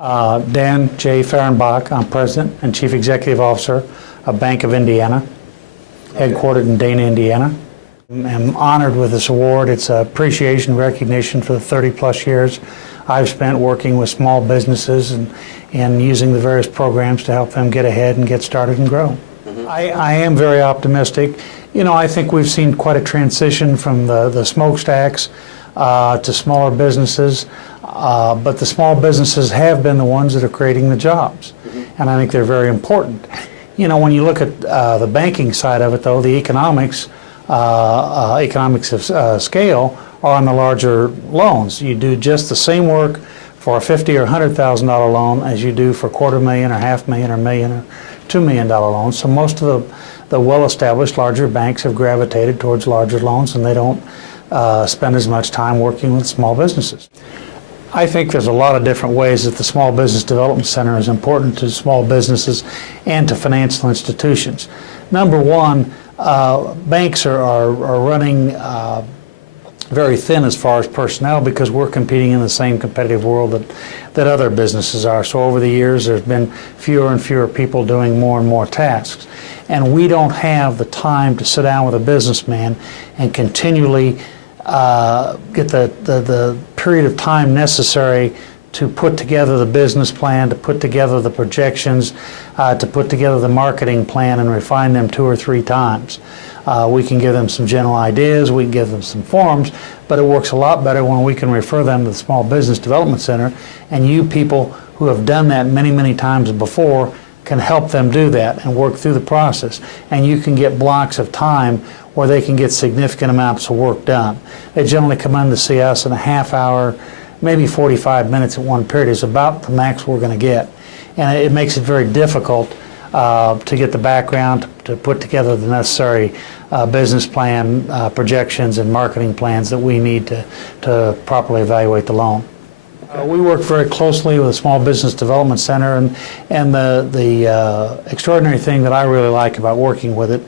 Dan J. Fehrenbach, I'm President and Chief Executive Officer of Bank of Indiana, headquartered in Dana, Indiana. I'm honored with this award. It's an appreciation, recognition for the 30-plus years I've spent working with small businesses and using the various programs to help them get ahead and get started and grow. I am very optimistic. You know, I think we've seen quite a transition from the smokestacks to smaller businesses, but the small businesses have been the ones that are creating the jobs, and I think they're very important. You know, when you look at the banking side of it, though, the economics of scale are on the larger loans. You do just the same work for a $50,000 or $100,000 loan as you do for $250,000 or $500,000 or $1 million or $2 million loans. So most of the well-established larger banks have gravitated towards larger loans, and they don't spend as much time working with small businesses. I think there's a lot of different ways that the Small Business Development Center is important to small businesses and to financial institutions. Number one, banks are running very thin as far as personnel because we're competing in the same competitive world that other businesses are. So over the years, there's been fewer and fewer people doing more and more tasks. And we don't have the time to sit down with a businessman and continually get the period of time necessary to put together the business plan, to put together the projections, to put together the marketing plan and refine them 2 or 3 times. We can give them some general ideas, we can give them some forms, but it works a lot better when we can refer them to the Small Business Development Center, and you people who have done that many, many times before can help them do that and work through the process. And you can get blocks of time where they can get significant amounts of work done. They generally come in to see us in a half hour, maybe 45 minutes at one period is about the max we're going to get. And it makes it very difficult to get the background, to put together the necessary business plan, projections, and marketing plans that we need to properly evaluate the loan. We work very closely with the Small Business Development Center, and the extraordinary thing that I really like about working with it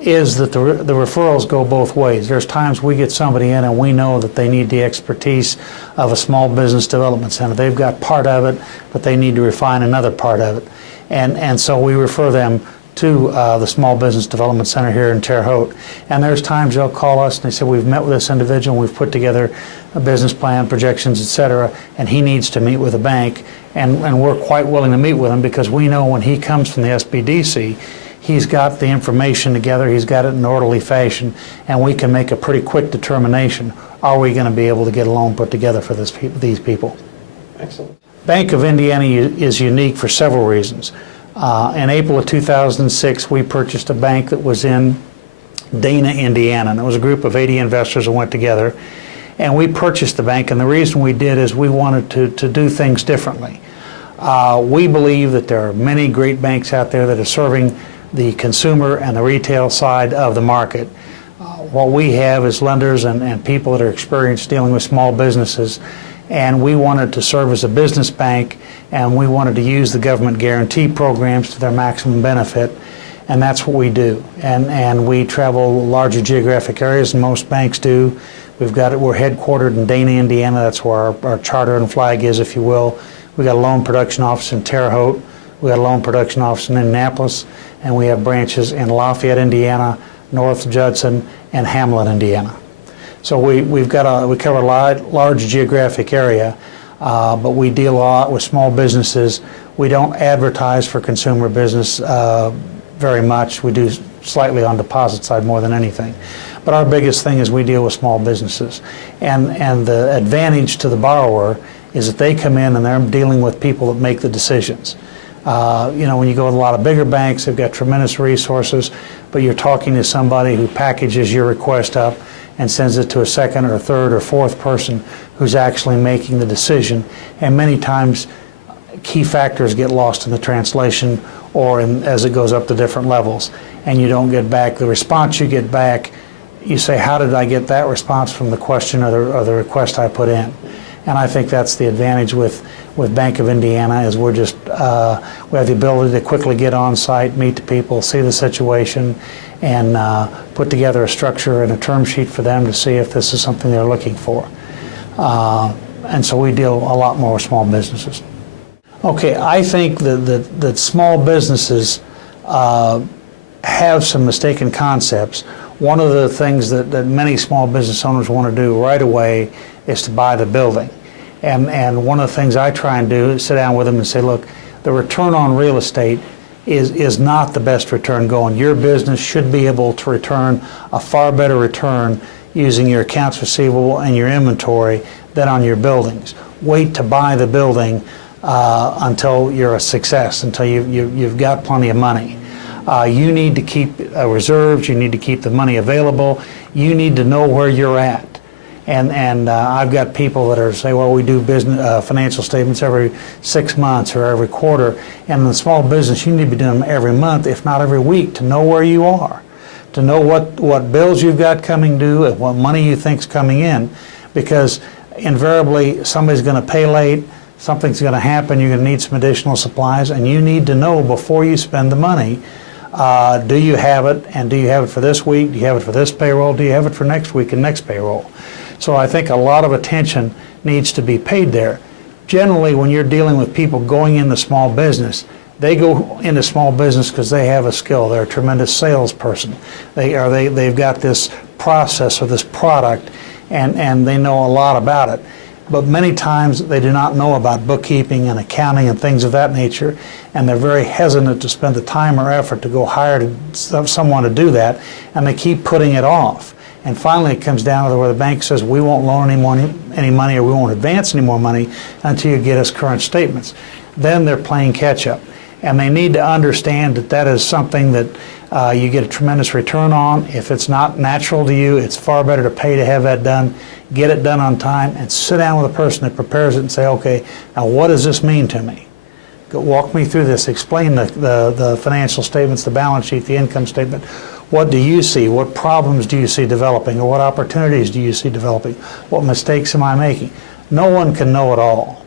is that the referrals go both ways. There's times we get somebody in and we know that they need the expertise of a Small Business Development Center. They've got part of it, but they need to refine another part of it. And so we refer them to the Small Business Development Center here in Terre Haute. And there's times they'll call us and they say, we've met with this individual, we've put together a business plan, projections, etc., and he needs to meet with a bank. And we're quite willing to meet with him because we know when he comes from the SBDC, he's got the information together, he's got it in an orderly fashion, and we can make a pretty quick determination. Are we going to be able to get a loan put together for these people? Excellent. Bank of Indiana is unique for several reasons. In April of 2006, we purchased a bank that was in Dana, Indiana, and it was a group of 80 investors that went together, and we purchased the bank, and the reason we did is we wanted to do things differently. We believe that there are many great banks out there that are serving the consumer and the retail side of the market. What we have is lenders and people that are experienced dealing with small businesses, and we wanted to serve as a business bank, and we wanted to use the government guarantee programs to their maximum benefit, and that's what we do. And we travel larger geographic areas than most banks do. We're headquartered in Dana, Indiana. That's where our charter and flag is, if you will. We got a loan production office in Terre Haute. We got a loan production office in Indianapolis, and we have branches in Lafayette, Indiana, North Judson, and Hamlet, Indiana. So we cover a large geographic area, but we deal a lot with small businesses. We don't advertise for consumer business very much. We do slightly on deposit side more than anything. But our biggest thing is we deal with small businesses. And the advantage to the borrower is that they come in and they're dealing with people that make the decisions. You know, when you go with a lot of bigger banks, they've got tremendous resources, but you're talking to somebody who packages your request up and sends it to a second or third or fourth person who's actually making the decision. And many times, key factors get lost in the translation or as it goes up to different levels, and you don't get back the response you get back. You say, how did I get that response from the question or the request I put in? And I think that's the advantage with Bank of Indiana is we have the ability to quickly get on site, meet the people, see the situation, and put together a structure and a term sheet for them to see if this is something they're looking for. And so we deal a lot more with small businesses. Okay, I think that small businesses have some mistaken concepts. One of the things that many small business owners want to do right away is to buy the building. And one of the things I try and do is sit down with them and say, look, the return on real estate is not the best return going. Your business should be able to return a far better return using your accounts receivable and your inventory than on your buildings. Wait to buy the building until you're a success, until you've got plenty of money. You need to keep reserves, you need to keep the money available, you need to know where you're at. And I've got people that are say, well, we do business financial statements every 6 months or every quarter. And in the small business, you need to be doing them every month, if not every week, to know where you are, to know what bills you've got coming due and what money you think's coming in. Because invariably, somebody's going to pay late, something's going to happen, you're going to need some additional supplies, and you need to know before you spend the money, do you have it, and do you have it for this week, do you have it for this payroll, do you have it for next week and next payroll? So I think a lot of attention needs to be paid there. Generally, when you're dealing with people going into small business, they go into small business because they have a skill. They're a tremendous salesperson. They've got this process or this product, and they know a lot about it. But many times they do not know about bookkeeping and accounting and things of that nature, and they're very hesitant to spend the time or effort to go hire someone to do that, and they keep putting it off. And finally it comes down to where the bank says, we won't loan any money or we won't advance any more money until you get us current statements. Then they're playing catch up. And they need to understand that that is something that you get a tremendous return on. If it's not natural to you, it's far better to pay to have that done, get it done on time, and sit down with a person that prepares it and say, okay, now what does this mean to me? Walk me through this, explain the financial statements, the balance sheet, the income statement. What do you see? What problems do you see developing? Or what opportunities do you see developing? What mistakes am I making? No one can know it all.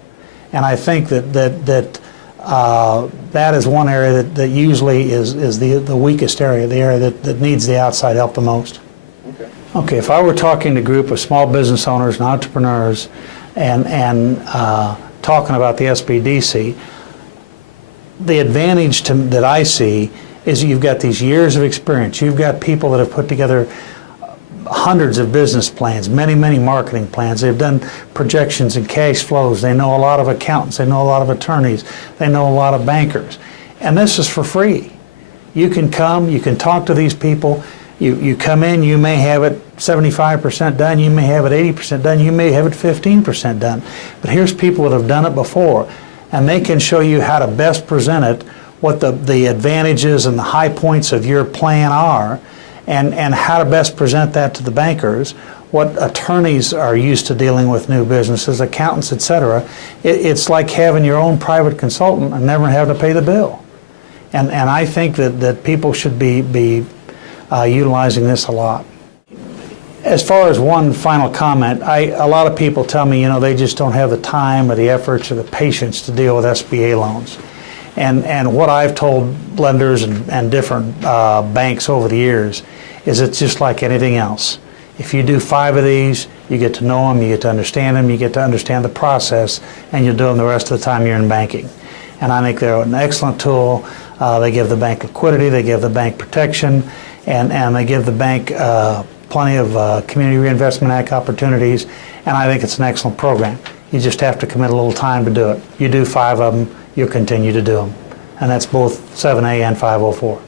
And I think that is one area that usually is the weakest area, the area that needs the outside help the most. Okay, if I were talking to a group of small business owners and entrepreneurs and talking about the SBDC, the advantage that I see is you've got these years of experience. You've got people that have put together hundreds of business plans, many marketing plans. They've done projections and cash flows. They know a lot of accountants. They know a lot of attorneys. They know a lot of bankers. And this is for free. You can come, you can talk to these people. You come in, you may have it 75% done, you may have it 80% done, you may have it 15% done. But here's people that have done it before, and they can show you how to best present it, what the advantages and the high points of your plan are, and how to best present that to the bankers, what attorneys are used to dealing with new businesses, accountants, etc. It's like having your own private consultant and never having to pay the bill. And I think that people should be utilizing this a lot. As far as one final comment, a lot of people tell me, they just don't have the time or the efforts or the patience to deal with SBA loans. And what I've told lenders and different banks over the years is it's just like anything else. If you do 5 of these, you get to know them, you get to understand them, you get to understand the process, and you'll do them the rest of the time you're in banking. And I think they're an excellent tool. They give the bank liquidity, they give the bank protection, and they give the bank plenty of Community Reinvestment Act opportunities, and I think it's an excellent program. You just have to commit a little time to do it. You do 5 of them, you'll continue to do them. And that's both 7A and 504.